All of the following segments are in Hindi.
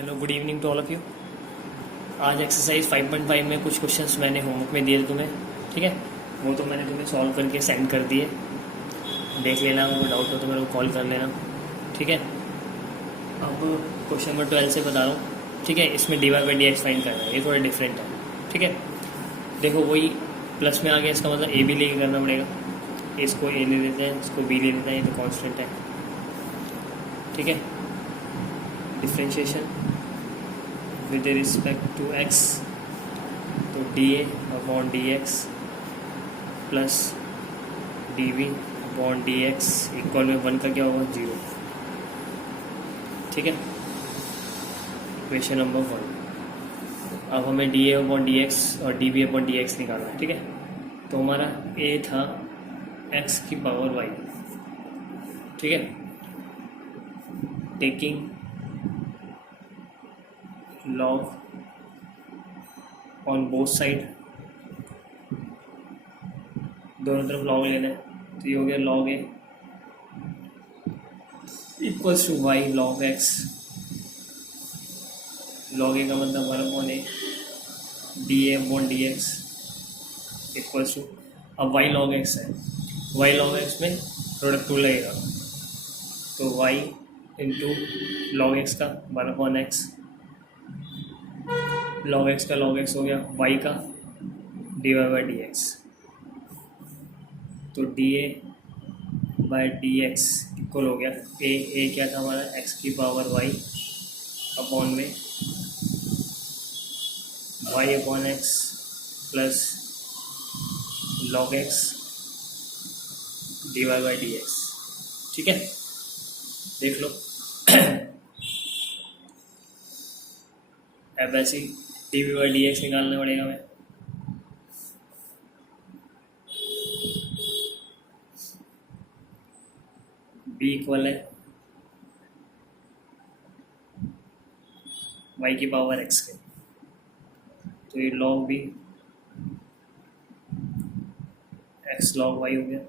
Hello, good evening to all of you. आज एक्सरसाइज 5.5 में कुछ क्वेश्चंस मैंने होमवर्क में दिए तुम्हें, ठीक है। वो तो मैंने तुम्हें सॉल्व करके सेंड कर दिए, देख लेना। अगर कोई डाउट हो तो मेरे को कॉल कर लेना, ठीक है। अब क्वेश्चन नंबर 12 से बता रहा हूँ, ठीक है। इसमें d y by D x find करना है, ये थोड़ा डिफरेंट है, ठीक है। देखो, वही प्लस में आ गया, इसका मतलब ए भी लेके करना पड़ेगा। इसको ए ले लेते हैं, इसको बी ले लेते हैं, ये तो कॉन्स्टेंट है, ठीक है। Differentiation with respect to x, तो d a upon d x plus d v upon d x equal में 1 का क्या होगा, 0, ठीक है। Question number 1। अब हमें d a upon d x और d v upon d x निकालना है, ठीक है। तो हमारा ए था एक्स की पावर वाई, ठीक है। Taking log on both side, दोनों तरफ लॉग लेना है, तो ये हो गया log a equals to y log x. Log a का मतलब 1/a d a upon d x equals to, अब वाई लॉग एक्स है, वाई लॉग एक्स में प्रोडक्ट टू लगेगा, तो वाई इंटू लॉग एक्स का 1/x, लॉग एक्स का लॉग एक्स हो गया वाई का d y by D x. तो d a by D x equal हो गया ए क्या था हमारा, एक्स की पावर वाई अपॉन में y upon x plus log x d y by D x, ठीक है। देख लो अब ऐसे d we by D x निकालना पड़ेगा हमें। बी इक्वल है वाई की पावर एक्स के, तो ये log b x log y हो गया,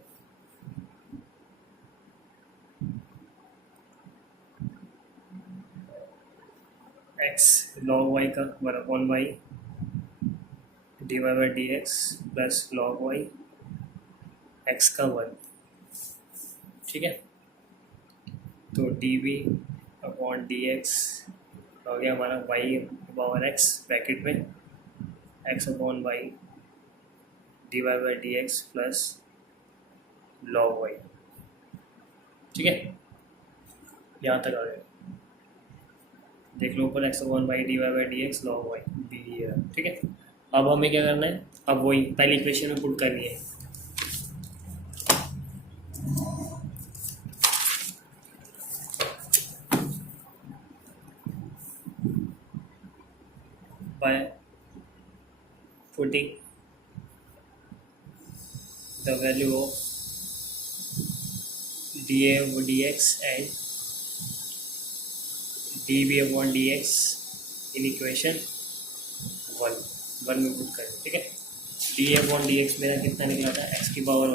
एक्स लॉग वाई का 1/y d y by D x plus log y x का 1, ठीक है। तो d v upon d x हो गया हमारा वाई पावर एक्स ब्रैकेट में x upon y d y by D x plus log y, ठीक है। यहाँ तक आ गया, देख लो ऊपर x upon y d y by D x log y b, ठीक है। अब हमें क्या करना है, अब वही पहली इक्वेशन में पुट करनी है। By putting the value of dA over dx and dB upon dx in equation 1 में पुट करें, ठीक है। dA upon dx मेरा कितना निकला था, x की power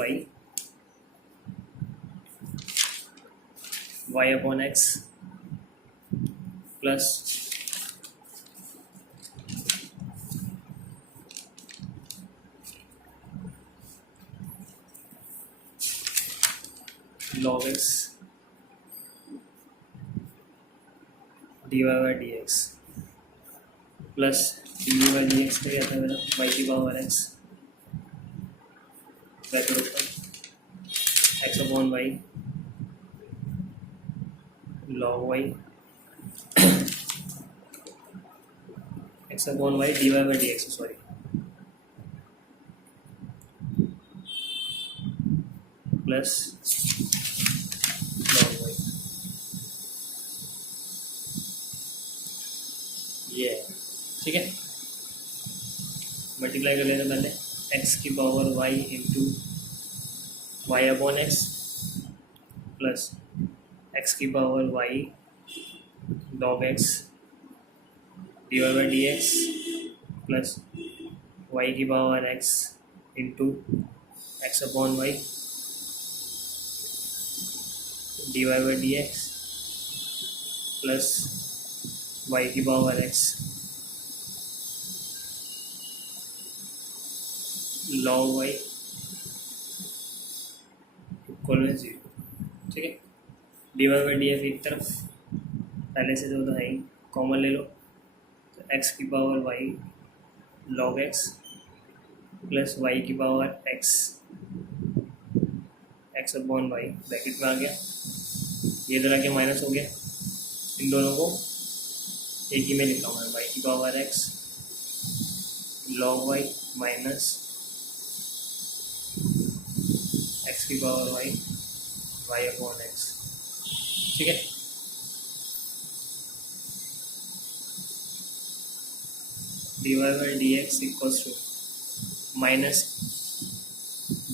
y upon x plus log x dy by D x plus d by D x का क्या था मेरा, वाई की power x bracket open x upon y log y x upon y d y by D x, sorry, plus log y, ये है, ठीक है। मल्टीप्लाई कर लेना पहले, एक्स की power y into y upon x plus x की power y log x d y by D x plus y की power x into x upon y d y by D x plus y की power x log y equal में 0। ठीक है, d y by d f एक तरफ पहले से जो तो है ही, कॉमन ले लो, तो एक्स की power y log x plus y की power x x upon y bracket में आ गया, ये तरह के माइनस हो गया, इन दोनों को एक ही में लिखा हुआ है, वाई की power x log y minus x की power y y upon x. ठीक है, d y by D x equals to minus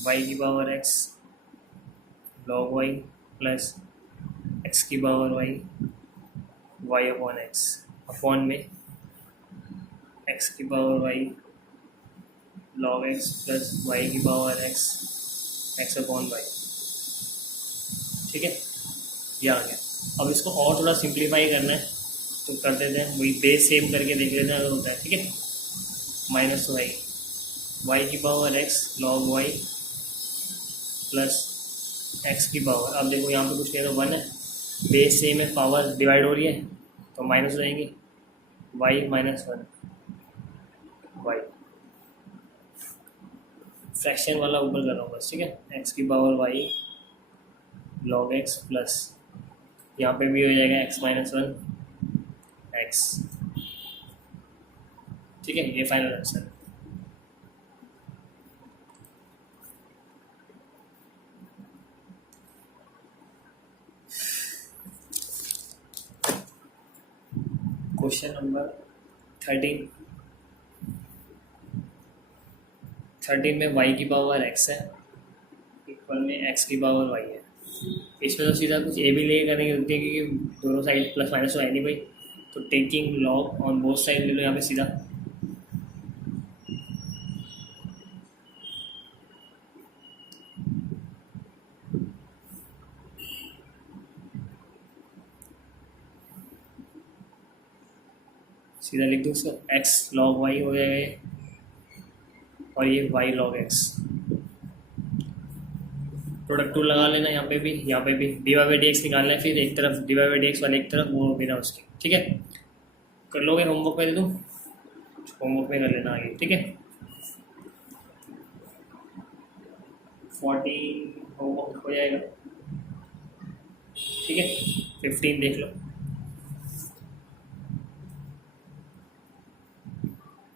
y की power x log y plus x की power y y upon x upon में एक्स की power y log x plus y की power x x upon y. ठीक है, ये आ गया। अब इसको और थोड़ा सिंप्लीफाई करना है तो कर देते हैं, वही बेस सेम करके देख लेते हैं अगर होता है। ठीक है, माइनस वाई वाई की power x log y plus x की पावर, अब देखो यहाँ पे कुछ नहीं है तो 1 है, बेस सेम है, पावर डिवाइड हो रही है तो माइनस हो जाएंगे, वाई माइनस 1 वाई फ्रैक्शन वाला ऊपर कर रहा हूँ बस। ठीक है, एक्स की power y log x plus यहाँ पे भी हो जाएगा एक्स माइनस 1 एक्स। ठीक है, ये फाइनल आंसर। क्वेश्चन नंबर 13 में y की पावर x है इक्वल में x की पावर y है। इसमें तो सीधा कुछ ए भी ले करने की होती है क्योंकि दोनों साइड प्लस माइनस तो है नहीं भाई, तो taking log on both side ले लो यहाँ पे सीधा। सीधा लिख दो उसको, x log y हो जाएगा और ये y log x। Product tool लगा लेना यहाँ पे भी d y by D x निकालना है, फिर एक तरफ d y by D x वाले एक तरफ वो बिना उसके। ठीक है, कर लोगे होमवर्क में दे दूँ, होमवर्क में कर लेना आगे। ठीक है, 14 होमवर्क हो जाएगा। ठीक है, 15 देख लो,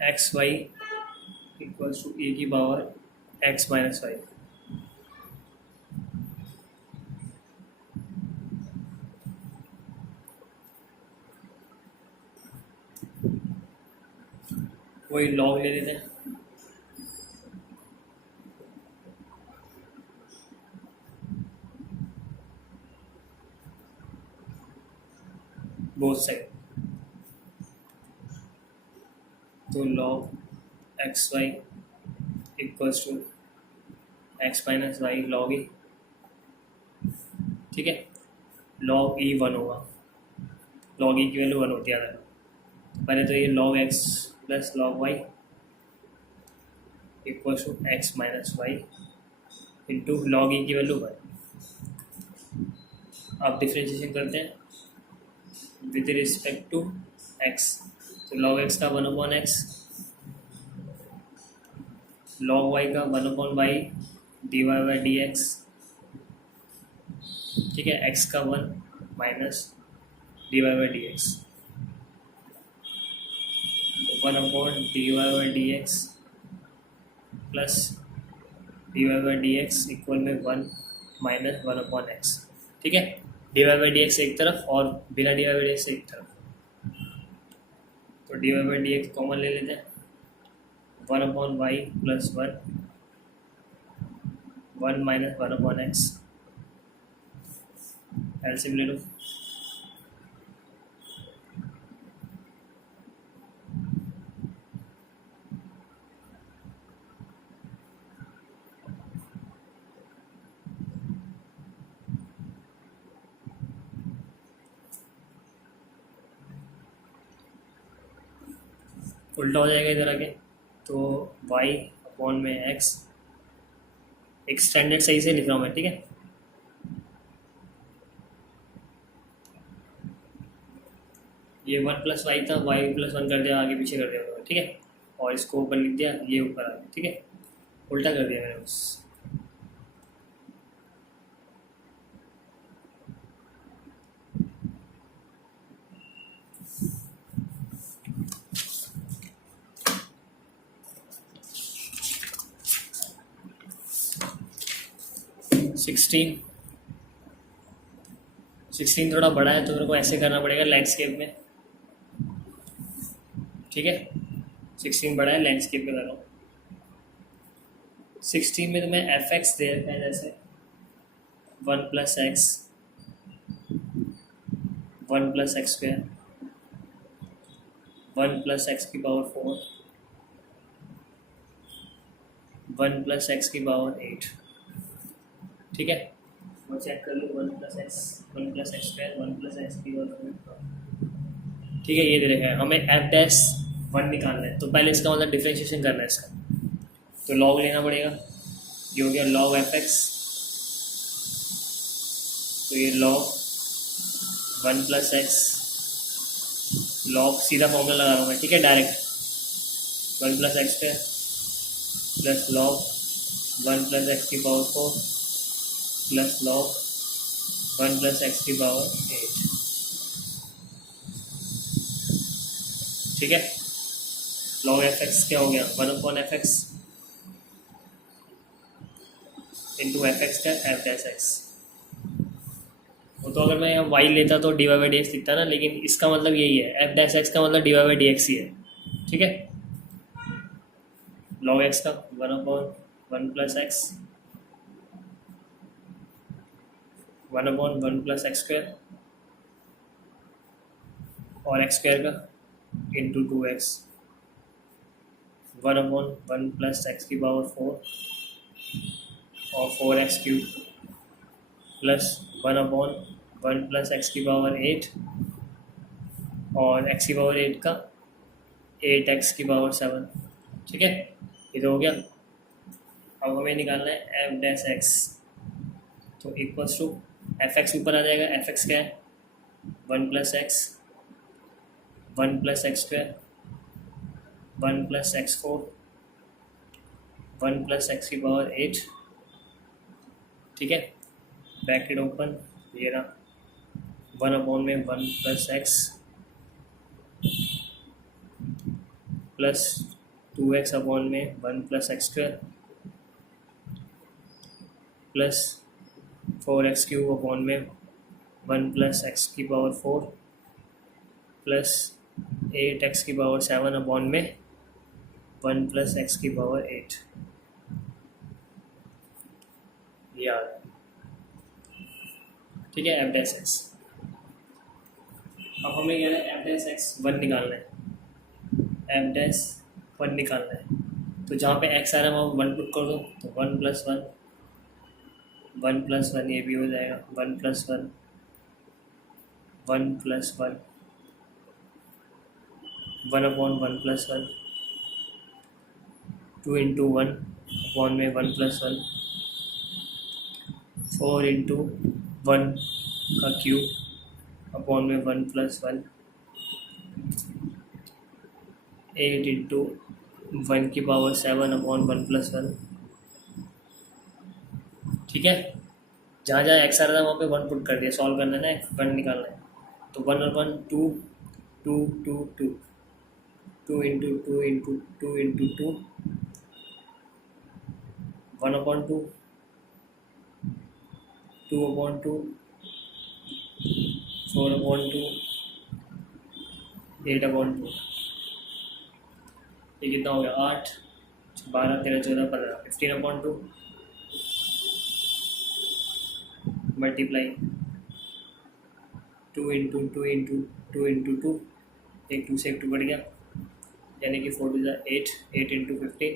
x y equals to a की पावर एक्स माइनस वाई। वही लॉग ले लेते हैं, बोथ साइड, तो log x y equals to x minus y log e. ठीक है, लॉग ई 1 होगा, लॉग ई की वैल्यू 1 होती है पहले तो ये log x plus log y equals to x minus y into log e की वैल्यू 1। अब डिफ्रेंशिएशन करते हैं विद रिस्पेक्ट टू एक्स, तो लॉग एक्स का 1 अपॉन एक्स लॉग वाई का 1 upon y d y by D x. ठीक है, एक्स का 1 minus d y by D x, 1 upon d y by D x plus d y by D x equal में 1 माइनस 1 अपॉन एक्स। ठीक है, d y by D x एक तरफ और बिना d y by D x एक तरफ, तो d y by D x common ले लेते हैं, 1 upon y plus 1 minus 1 upon x, LCM ले लो, उल्टा हो जाएगा इधर आके, तो वाई अपॉन में एक्स, एक स्टैंडर्ड सही से लिख रहा हूँ मैं, ठीक है। ये 1 + y था, y+1 कर दिया, आगे पीछे कर दिया, ठीक है। और इसको ऊपर लिख दिया, ये ऊपर आ गया, ठीक है। उल्टा कर दिया मैंने बस। सिक्सटीन थोड़ा बड़ा है तो मेरे को ऐसे करना पड़ेगा लैंडस्केप में, ठीक है। 16 बड़ा है, लैंडस्केप में कर रहा हूँ। 16 में तो मैं एफ एक्स दे रखा है, जैसे 1 + x, 1 + x², 1 + x⁴, 1 + x⁴, ठीक है। वो चेक कर लो, 1 + x, 1 + x², 1 + x⁴, ठीक है। ये दे रखा है हमें f'(1) निकालना है, तो पहले इसका मतलब डिफ्रेंशिएशन करना है इसका, तो लॉग लेना पड़ेगा। ये हो गया log f(x), तो ये log 1 + x, log सीधा फॉर्मूला लगा रहा हूँ मैं, ठीक है, direct 1 + x² plus log 1 + x⁴ plus log 1 + x⁴, ठीक है। log f(x) क्या हो गया, 1/f(x) इंटू f(x) का f'(x). वो तो अगर मैं यहाँ y लेता तो dy/dx लिखता ना, लेकिन इसका मतलब यही है, f'(x) का मतलब dy/dx ही है, ठीक है। log x का 1/1 + x, 1/1 + x² और x² का इंटू 2x, 1/1 + x⁴ और 4x³ प्लस 1/1 + x⁴ और x⁴ का 8x⁴, ठीक है। ये तो हो गया। अब हमें निकालना है f'(x), तो इक्वल्स टू f(x) ऊपर आ जाएगा, f(x) क्या है, 1 + x, 1 + x², 1 + x⁴, 1 + x⁴, ठीक है। ब्रैकेट ओपन, ये रहा 1/1 + x plus 2x/1 + x² plus 4x³ 1 + x⁴ plus 8x⁴ 1 + x⁴, ये आ रहा है, ठीक है, f'(x). अब हमें क्या है, f'(x1) निकालना है, f'(1) निकालना है। तो जहाँ पे x आ रहा है वहाँ 1 पुट कर दो, तो 1 + 1, 1 + 1 ये भी हो जाएगा, 1 + 1, 1 + 1, 1/1 + 1, 2 × 1/1 + 1, 4 × 1 का क्यूब अपॉन में 1 + 1, 8 × 1⁷ / 1 + 1, ठीक है। जहाँ जहाँ एक्स आ रहा था वहाँ पे 1 पुट कर दिया, सॉल्व करना है ना, 1 निकालना है, तो 1/1 2, 2 2 2, 2 × 2 × 2 × 2, 1/2, 2/2, 4/2, 8/2, ये कितना हो गया, 8, 12, 13, 14, 15, 15/2 मल्टीप्लाई 2 × 2 × 2 × 2, एक 2 से एक 2 बढ़ गया, यानी कि 4 2 8, 8 × 15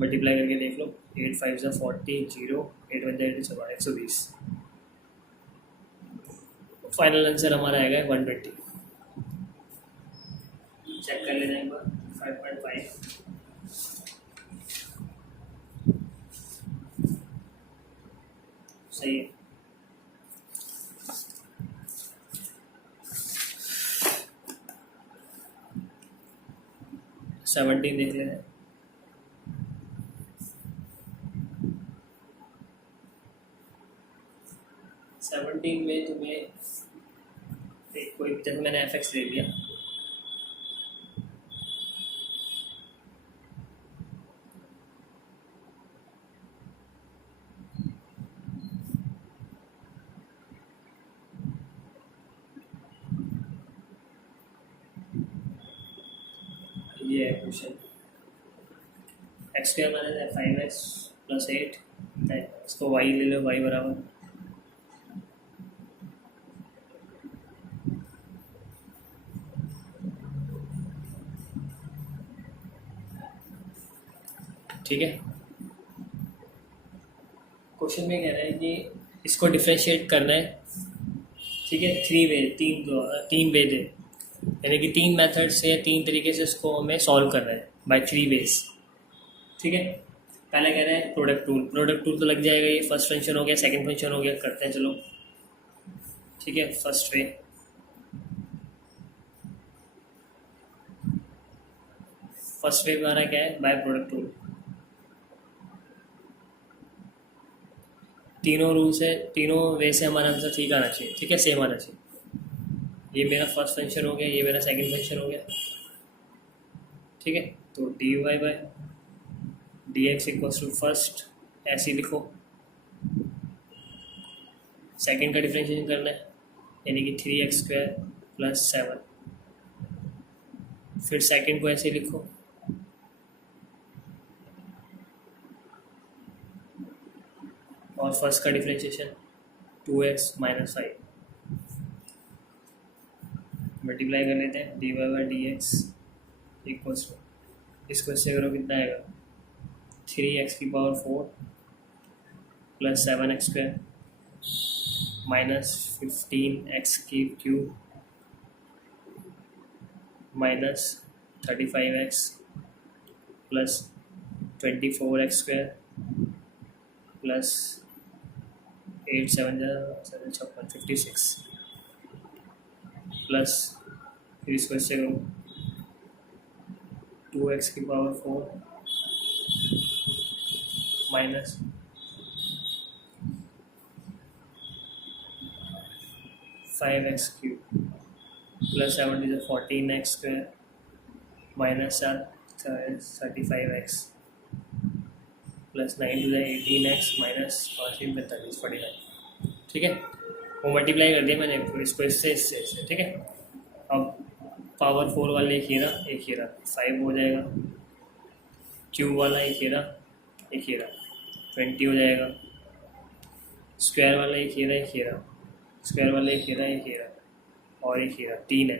मल्टीप्लाई करके देख लो, 8 5 40, 0, 8 1 120। फाइनल आंसर हमारा आएगा 120। चेक कर लेना एक बार 5.5 सही है। सेवनटीन देख लेना। 17 में तुम्हें कोई जैसे मैंने एफ एक्स ले लिया, ये है question. X square minus 5x plus 8, इसको वाई ले लो, वाई बराबर ठीक है। क्वेश्चन में कह रहा है कि इसको डिफ्रेंशिएट करना है, ठीक है। तीन वे दे, यानी कि 3 मेथड से 3 तरीके से इसको हमें सॉल्व करना है बाय 3 वेज, ठीक है। पहले कह रहे हैं प्रोडक्ट टूल तो लग जाएगा, ये फर्स्ट फंक्शन हो गया, सेकंड फंक्शन हो गया, करते हैं चलो, ठीक है। फर्स्ट वे हमारा क्या है, बाय प्रोडक्ट टूल। तीनों रूल से, तीनों वे से हमारा आंसर ठीक आना चाहिए, ठीक है, सेम आना चाहिए। ये मेरा फर्स्ट फंक्शन हो गया, ये मेरा सेकंड फंक्शन हो गया, ठीक है। तो d y by d x equals to first ऐसे ही लिखो, सेकंड का डिफरेंशिएशन करना है, यानी कि 3x² प्लस 7, फिर सेकंड को ऐसे लिखो, और फर्स्ट का डिफरेंशिएशन 2x माइनस 5, मल्टीप्लाई कर लेते हैं, d y by D x equals to, इसको इससे करो कितना आएगा, 3x⁴ plus 7x² minus 15x³ minus 35x plus 24x² plus 8 7 56 56 plus, फिर इसको इससे करो 2x⁴ minus 5x³ plus 7 14x² minus 35x plus 9 18x minus 5 45 49, ठीक है। वो मल्टीप्लाई कर दिया मैंने इसको इससे, ठीक है। अब पावर 4 वाला एक हीरा 5 हो जाएगा, क्यूब वाला एक हीरा 20 हो जाएगा, स्क्वायर वाला एक हीरा स्क्वायर वाला एक हीरा और एक हीरा 3 है,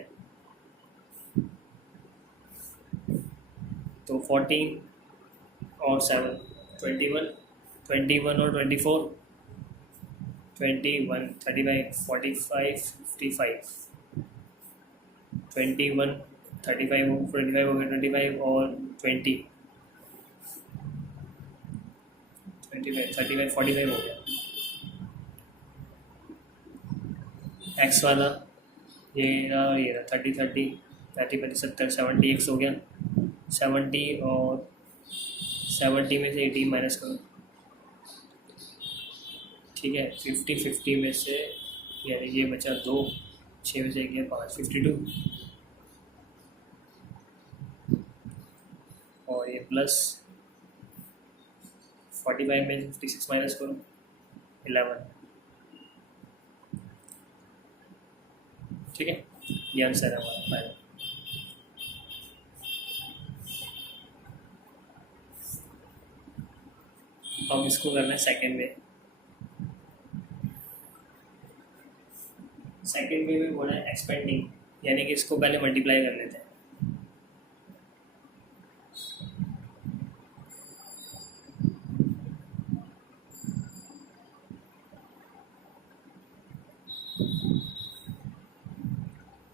तो 14 और 7 21 और 24 21 35 45 55 21 35 हो गया 25 और 20 25 35 45 हो गया। एक्स वाला ये रहा 30 30 30 70 70x हो गया, 70 और 70 में से 18 माइनस करो, ठीक है। 50 50 में से, यानी ये बचा 2, 6 में से 1 5 52, और ये प्लस 45 में 56 माइनस करो 11, ठीक है। ये आंसर है हमारा फाइनल। अब इसको करना है सेकेंड में बोला है एक्सपेंडिंग, यानी कि इसको पहले मल्टीप्लाई कर लेते हैं।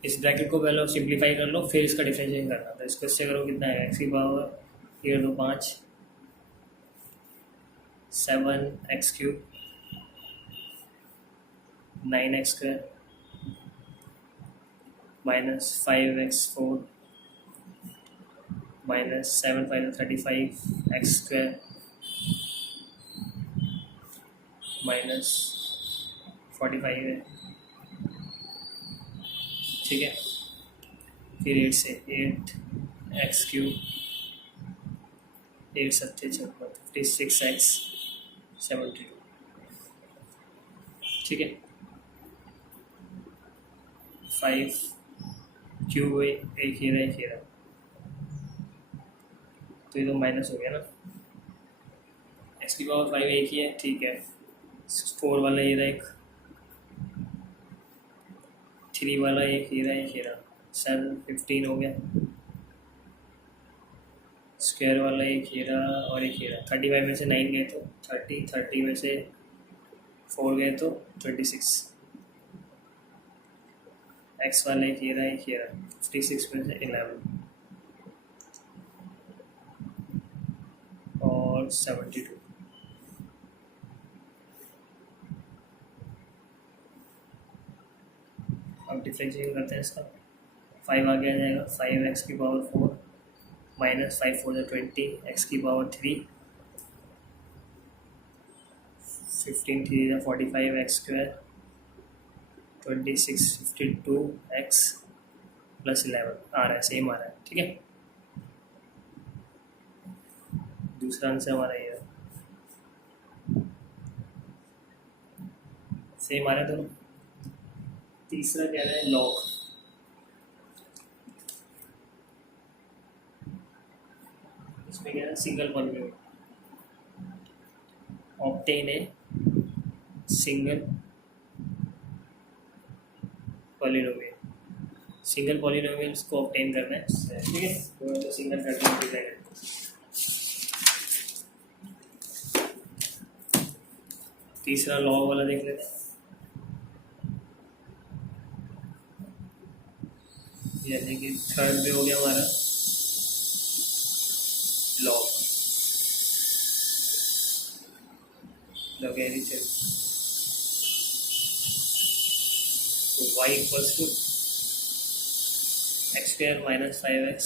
इस ब्रैकेट को पहले सिंप्लीफाई कर लो, फिर इसका डिफरेंशिएशन करना। तो इसको इससे करो, कितना है, एक्स की पावर ये 2 5 7 x cube 9 x square minus 5 x 4 minus 7 5 35 x square minus 45 है, ठीक है। फिर 8 से 8 एक्स क्यूब 8 7 56 एक्स 72, ठीक है। 5 क्यूब एक ही रहा, तो ये तो माइनस हो गया ना। एक्स की पावर 5 एक ही है, ठीक है। 4 वाला ये रहा, एक 3 वाला एक ही रहा 7 15 हो गया। स्क्वायर वाला एक ही रहा और एक ही रहा। 35 में से 9 गए तो 30 में से 4 गए तो 26। एक्स वाला एक ही रहा 56 में से 11 और 72। अब डिफरेंशिएशन करते हैं इसका। 5 आगे आ जाएगा, 5 एक्स की पावर 4 माइनस 5 4 20 एक्स की power 3 15 3 45 x square 26 52 x plus 11 आ रहा है, सेम आ रहा है, ठीक है। दूसरा आंसर हमारा ये सेम आ रहा है दोनों। तीसरा क्या है, लॉग। इसमें क्या है, सिंगल पॉलिनोमियल ऑब्टेन है, सिंगल पॉलिनोमियल। सिंगल पॉलिनोमियल्स को ऑब्टेन करना है, ठीक है। तो सिंगल करके मल्टीप्लाई करना है। तीसरा लॉग वाला देख लेते हैं। यानी कि थर्ड पे हो गया हमारा लॉग लोगेरिथम। तो y equals to x square minus 5x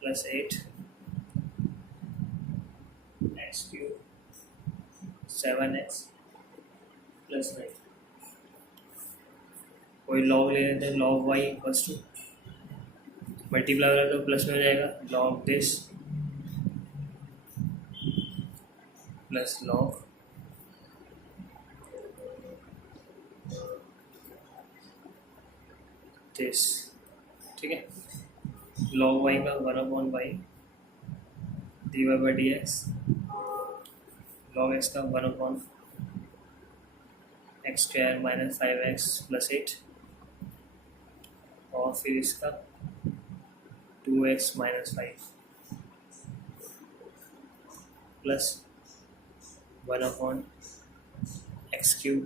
plus 8 x cube 7x plus 9। कोई लॉग ले लेते हैं, log y equals to multiply करें तो प्लस में हो जाएगा log this plus log this, ठीक है। लॉग y का 1/y dy by D x, log x का 1/x square minus 5x plus 8 और फिर इसका 2x minus 5 plus 1/x cube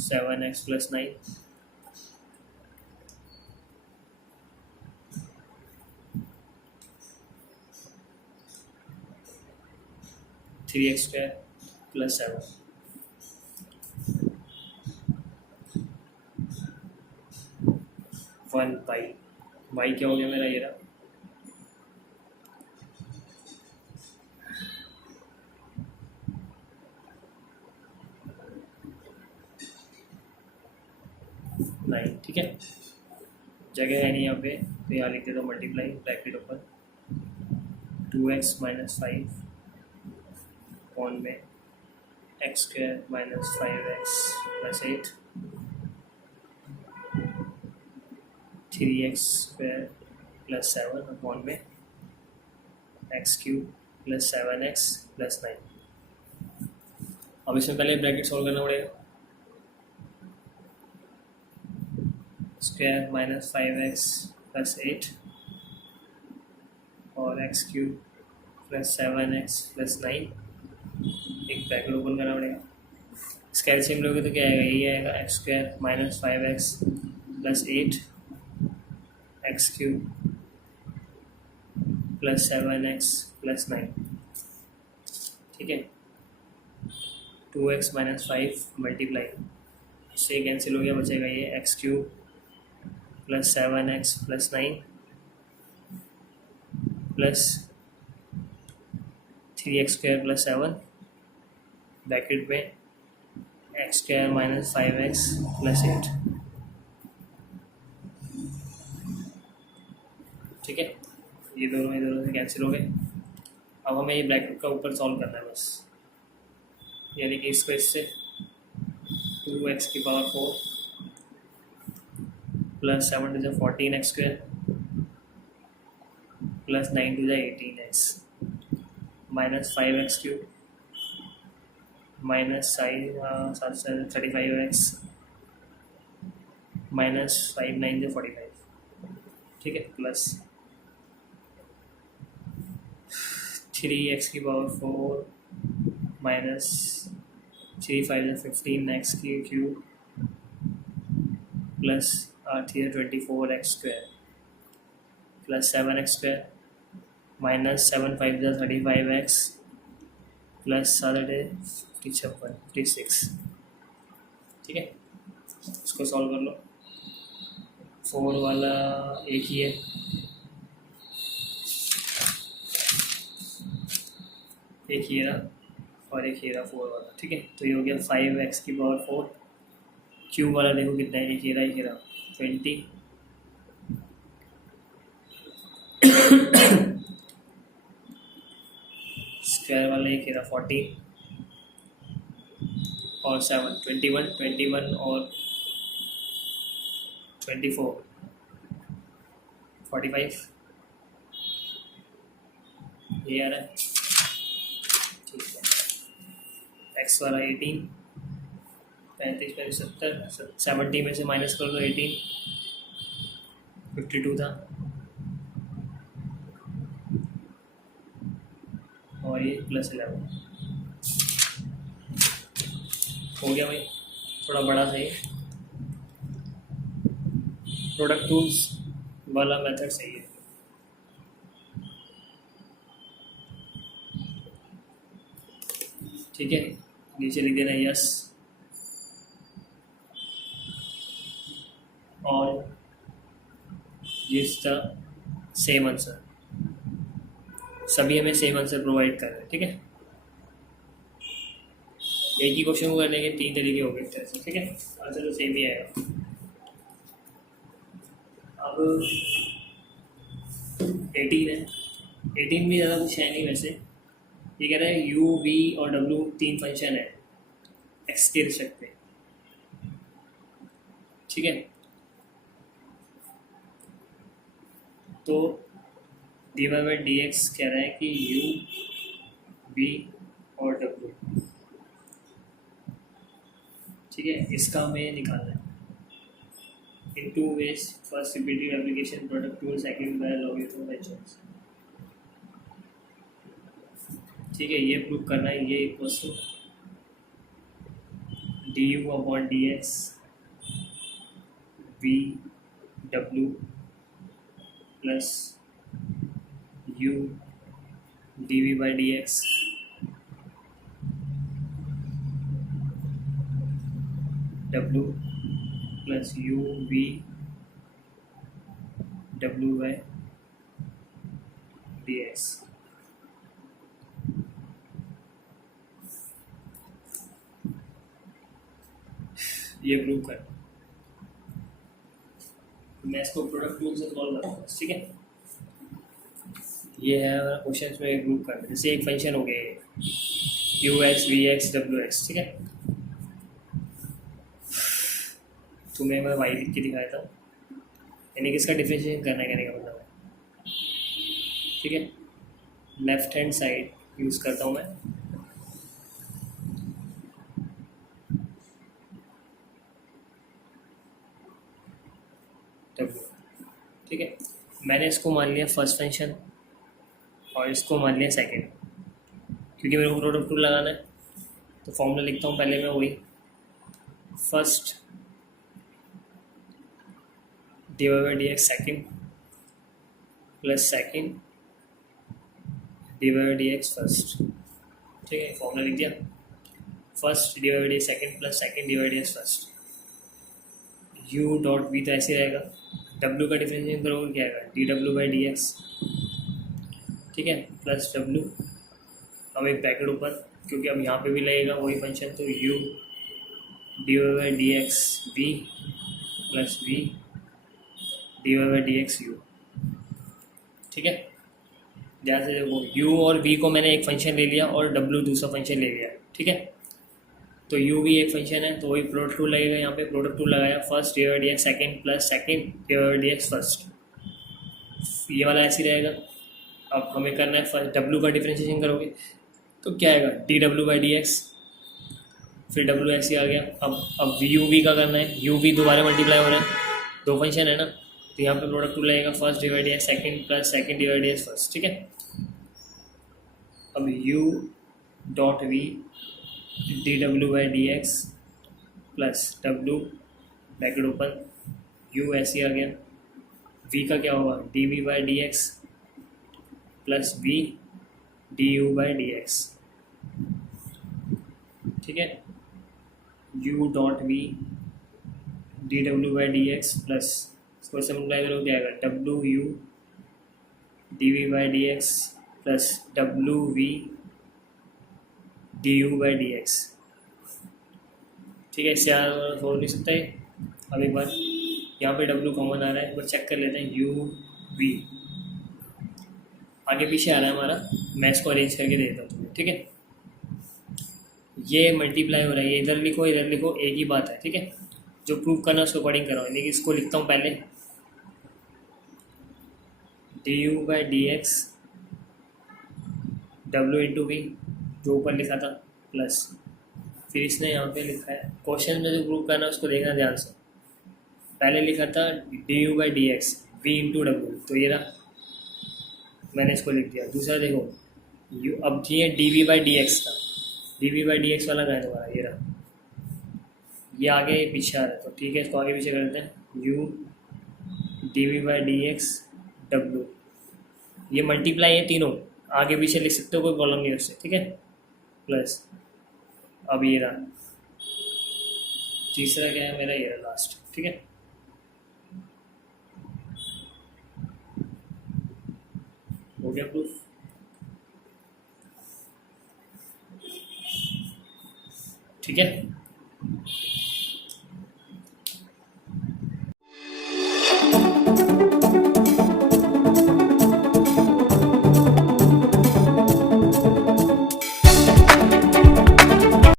7x plus 9 3x square plus 7 1 by y क्या हो गया मेरा, ये रहा 9, ठीक है। जगह है नहीं यहाँ पे, तो यहाँ लिख देता हूँ multiply bracket open 2x minus 5 कौन में x square minus 5x plus 8 3x square plus 7 upon में x cube plus 7x plus 9। अब इसमें पहले ब्रैकेट सॉल्व करना पड़ेगा। स्क्वायर माइनस 5x प्लस 8 और x cube plus 7x plus 9, एक ब्रैकेट ओपन करना पड़ेगा। इसका एलसीएम लोगे तो क्या आएगा, ये आएगा x square minus 5x plus 8x³ plus 7x plus 9, ठीक है। 2x माइनस 5 मल्टीप्लाई, इससे कैंसिल हो गया, बचेगा ये x³ plus 7x plus 9 plus 3x² plus 7 bracket में x² माइनस 5x प्लस 8, ठीक है। ये दोनों से कैंसिल हो गए। अब हमें ये ब्रैकेट का ऊपर सॉल्व करना है बस, यानी कि इसको इससे 2x⁴ plus 7 two 14x² plus 9 two 18x minus 5x³ minus 35x minus 5 9 45, ठीक है, plus 3x⁴ minus 3 5 15x³ plus 8 24x² plus 7x² minus 7 5 35x plus 7 56, ठीक है। इसको सॉल्व कर लो। 4 वाला एक ही है, एक ही रहा और एक ही रहा 4 वाला, ठीक है। तो ये हो गया 5x⁴। क्यूब वाला देखो कितना है, एक ही रहा 20 स्क्वायर वाला एक ही रहा 40 और 7 21 और 24 45, ये आ रहा है, ठीक है। एक्स वाला 18 35 70 70 में से माइनस कर दो 18 52 था, और ये प्लस 11 हो गया भाई, थोड़ा बड़ा सही। प्रोडक्ट टूल्स वाला मेथड सही है। ठीक है, नीचे लिख देना यस और गिव्स द सेम आंसर। सभी हमें सेम आंसर प्रोवाइड कर रहे हैं, ठीक है। एक ही क्वेश्चन को करने के 3 तरीके हो गए एक तरह से, ठीक है। आंसर तो सेम ही आएगा। अब 18 है, 18 भी ज़्यादा कुछ है नहीं वैसे। ये कह रहा है u, v और w 3 फंक्शन है x के रिस्पेक्ट में, ठीक है। तो dy/dx कह रहा है कि u, v और w, ठीक है, इसका हमें निकालना है in 2 ways। First repeated application product tool, second by logarithm functions, ठीक है। ये प्रूव करना है, ये equals to du/dx v w plus u dv/dx w plus u v w/dx। ये प्रूव कर, मैं इसको प्रोडक्ट टूल से सॉल्व करता हूँ, ठीक है। ये है क्वेश्चन में प्रूव करना। जैसे एक फंक्शन हो गया ux vx wx, ठीक है। तुम्हें मैं y लिख के दिखाया था, यानी कि इसका डिफरेंशिएशन करना है, कहने का मतलब है, ठीक है। लेफ्ट हैंड साइड यूज़ करता हूँ मैं, ठीक है। मैंने इसको मान लिया फर्स्ट फंक्शन और इसको मान लिया सेकंड, क्योंकि मेरे को प्रोडक्ट टूल लगाना है। तो फॉर्मूला लिखता हूँ पहले मैं वही, first divide by D x second plus second divide by D x first. ठीक है, फॉर्मूला लिख दिया। First divide by d second plus second divide D x first. U dot v तो ऐसे रहेगा, डब्ल्यू का डिफरेंशिएशन करोगे क्या आएगा, d W by D x. ठीक है, प्लस डब्ल्यू, अब एक ब्रैकेट ऊपर, क्योंकि अब यहाँ पे भी लगेगा वही फंक्शन, तो u divide by D x v plus v divide by D x u. ठीक है, ध्यान से देखो, u और v को मैंने एक फंक्शन ले लिया और w दूसरा फंक्शन ले लिया। ठीक है, तो u भी एक फंक्शन है, तो वही प्रोडक्ट टू लगेगा, यहाँ पे प्रोडक्ट टू लगाया, first divide D x second plus second divide D x first. ये वाला ऐसे ही रहेगा। अब हमें करना है फर्स्ट w का डिफरेंशिएशन करोगे तो क्या आएगा, d W by D x, फिर w ऐसे आ गया। अब u v का करना है, u v दोबारा मल्टीप्लाई हो रहा है, दो फंक्शन है ना, तो यहाँ पे प्रोडक्ट टू लगेगा, first divide D x second plus second divide D x first. ठीक है, अब u dot V D W by D x plus W bracket open, u ऐसे आ गया, v का क्या होगा, D we by D x plus V D you by D x. ठीक है, u dot V D W by D x plus, इसको सिम्प्लाई करो क्या आएगा, W you d we by D x plus डब्ल्यू v D you by D x. ठीक है, इससे हो नहीं सकता है। अब एक बार यहाँ पे w कॉमन आ रहा है, वो चेक कर लेते हैं, u v आगे पीछे आ रहा है हमारा, मैं इसको अरेंज करके देता हूँ तुम्हें। ठीक है, ये मल्टीप्लाई हो रहा है, ये इधर लिखो इधर लिखो, एक ही बात है। ठीक है, जो प्रूव करना है उसको अकॉर्डिंग कराओ, लेकिन इसको लिखता हूँ पहले, d you by D x डब्ल्यू इंटू वी, जो ऊपर लिखा था, प्लस फिर इसने यहाँ पे लिखा है, क्वेश्चन में जो प्रूव करना है उसको देखना ध्यान से। पहले लिखा था d you by D x v into डब्ल्यू, तो ये रहा, मैंने इसको लिख दिया। दूसरा देखो, यू अब ये d we by D x का, d we by D x वाला है तुम्हारा, ये रहा, ये आगे पीछे आ रहा है, तो ठीक है, इसको आगे पीछे करते हैं, u d we by D x डब्ल्यू, ये मल्टीप्लाई है तीनों, आगे पीछे लिख सकते हो, कोई प्रॉब्लम नहीं है उससे। ठीक है, प्लस अब ये रहा, तीसरा क्या है मेरा, ये रहा लास्ट। ठीक है, हो गया प्रूफ। ठीक है,